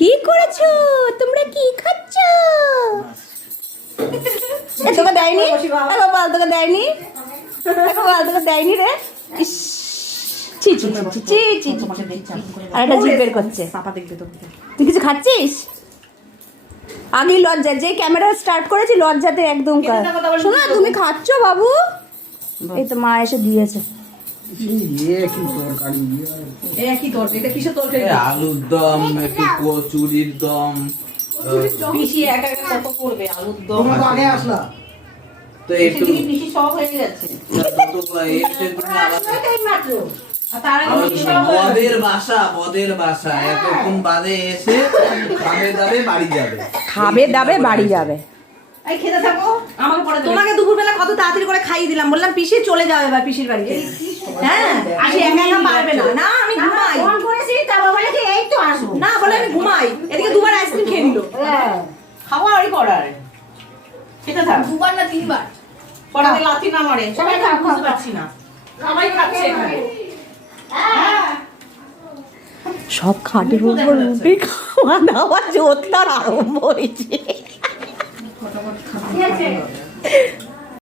কি করেছো তোমরা? কি খাচ্ছ? তোকে দেয়নি? গোপাল তোকে দেয়নি? গোপাল তোকে দেয়নি রে? ইস, ছি ছি ছি ছি ছি ছি। আর একটা জিভ বের করছে। তুই কিছু খাচ্ছিস? আগেই লজ্জা, যে ক্যামেরা স্টার্ট করেছি লজ্জাতে একদম। শোনো, তুমি খাচ্ছ বাবু? এই তো মা এসে দিয়েছে। আলুর দম, একটু কচুরির দম। পিসি একা একা কত করবে আলুর দম? আগে আসলা তো একটু পিসি সব হয়ে যাচ্ছে। মদের বাসা এতক্ষণ বাদে এসে খাবে দাবে বাড়ি যাবে। খাবে দাবে বাড়ি যাবে। এই খেতে থাকো, আমাকে পরে দেবে। তোমাকে দুপুরবেলা কত তাড়াতাড়ি করে খাইয়ে দিলাম, বললাম পিসি চলে যাবে এবার পিসির বাড়িতে। হ্যাঁ, পিসি একা একা পারবে না। না আমি ঘুমাই ফোন করেছি, তারপর বলে কি এই তো আসবো। না, বলে আমি ঘুমাই। এদিকে দুবার আইসক্রিম খেয়ে নিল। খাওয়া আরই করার। খেতে থাক। দুবার না তিনবার। পরে লাথি না মারে। সবাই খাও, বুঝতে পারছি না। সবাই খাচ্ছে এখানে। সব খাটের উপর উঠে খাওয়া দাওয়া জোরদার আরম্ভ হয়েছে। ঠিক আছে